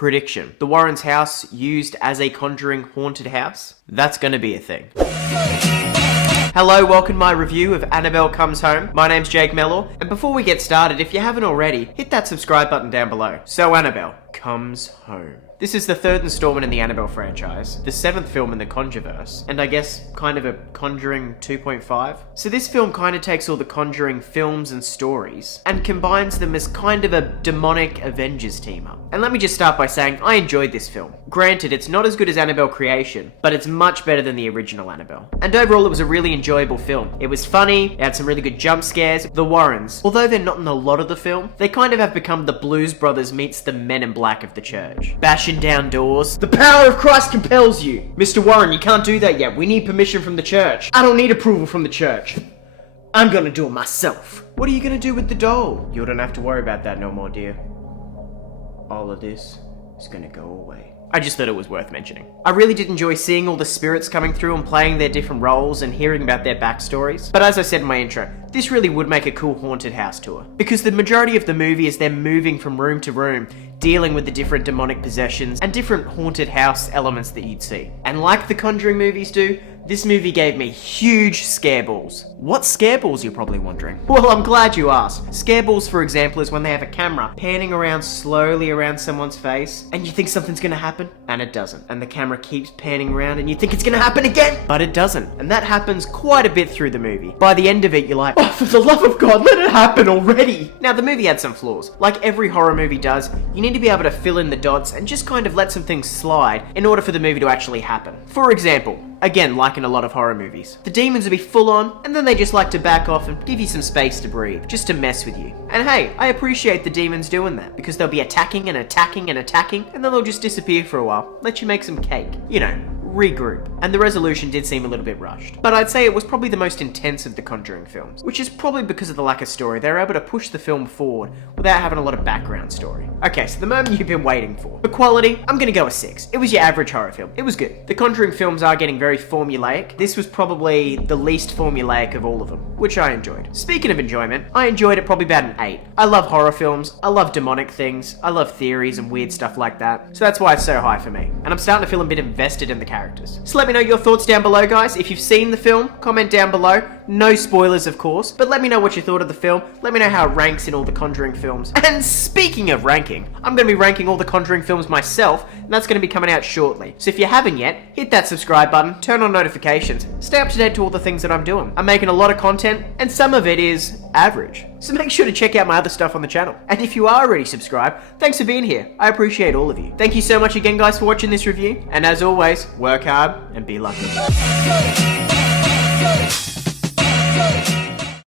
Prediction. The Warrens' house used as a conjuring haunted house? That's gonna be a thing. Hello, welcome to my review of Annabelle Comes Home. My name's Jake Mellor, and before we get started, if you haven't already, hit that subscribe button down below. So Annabelle Comes Home. This is the third installment in the Annabelle franchise, the seventh film in the Conjureverse, and I guess kind of a Conjuring 2.5. So this film kind of takes all the Conjuring films and stories and combines them as kind of a demonic Avengers team up. And let me just start by saying I enjoyed this film. Granted, it's not as good as Annabelle Creation, but it's much better than the original Annabelle. And overall, it was a really enjoyable film. It was funny, it had some really good jump scares. The Warrens, although they're not in a lot of the film, they kind of have become the Blues Brothers meets the Men in Black of the church. Bashing down doors. The power of Christ compels you. Mr. Warren, you can't do that yet. We need permission from the church. I don't need approval from the church. I'm gonna do it myself. What are you gonna do with the doll? You don't have to worry about that no more, dear. All of this is gonna go away. I just thought it was worth mentioning. I really did enjoy seeing all the spirits coming through and playing their different roles and hearing about their backstories. But as I said in my intro, this really would make a cool haunted house tour. Because the majority of the movie is them moving from room to room, dealing with the different demonic possessions and different haunted house elements that you'd see. And like the Conjuring movies do, this movie gave me huge scareballs. What's scareballs, you're probably wondering? Well, I'm glad you asked. Scareballs, for example, is when they have a camera panning around slowly around someone's face, and you think something's gonna happen, and it doesn't. And the camera keeps panning around, and you think it's gonna happen again, but it doesn't. And that happens quite a bit through the movie. By the end of it, you're like, oh, for the love of God, let it happen already! Now, the movie had some flaws. Like every horror movie does, you need to be able to fill in the dots and just kind of let some things slide in order for the movie to actually happen. For example, again, like in a lot of horror movies, the demons will be full on, and then they just like to back off and give you some space to breathe, just to mess with you. And hey, I appreciate the demons doing that, because they'll be attacking and attacking and attacking, and then they'll just disappear for a while, let you make some cake. You know, regroup. And the resolution did seem a little bit rushed. But I'd say it was probably the most intense of the Conjuring films, which is probably because of the lack of story. They were able to push the film forward without having a lot of background story. Okay, so the moment you've been waiting for. For quality, I'm gonna go a 6. It was your average horror film. It was good. The Conjuring films are getting very formulaic. This was probably the least formulaic of all of them, which I enjoyed. Speaking of enjoyment, I enjoyed it probably about an 8. I love horror films, I love demonic things, I love theories and weird stuff like that, so that's why it's so high for me. And I'm starting to feel a bit invested in the characters. So let me know your thoughts down below, guys. If you've seen the film, comment down below. No spoilers, of course, but let me know what you thought of the film. Let me know how it ranks in all the Conjuring films. And speaking of ranking, I'm going to be ranking all the Conjuring films myself, and that's going to be coming out shortly. So if you haven't yet, hit that subscribe button, turn on notifications, stay up to date to all the things that I'm doing. I'm making a lot of content, and some of it is average. So make sure to check out my other stuff on the channel. And if you are already subscribed, thanks for being here. I appreciate all of you. Thank you so much again, guys, for watching this review. And as always, work hard and be lucky.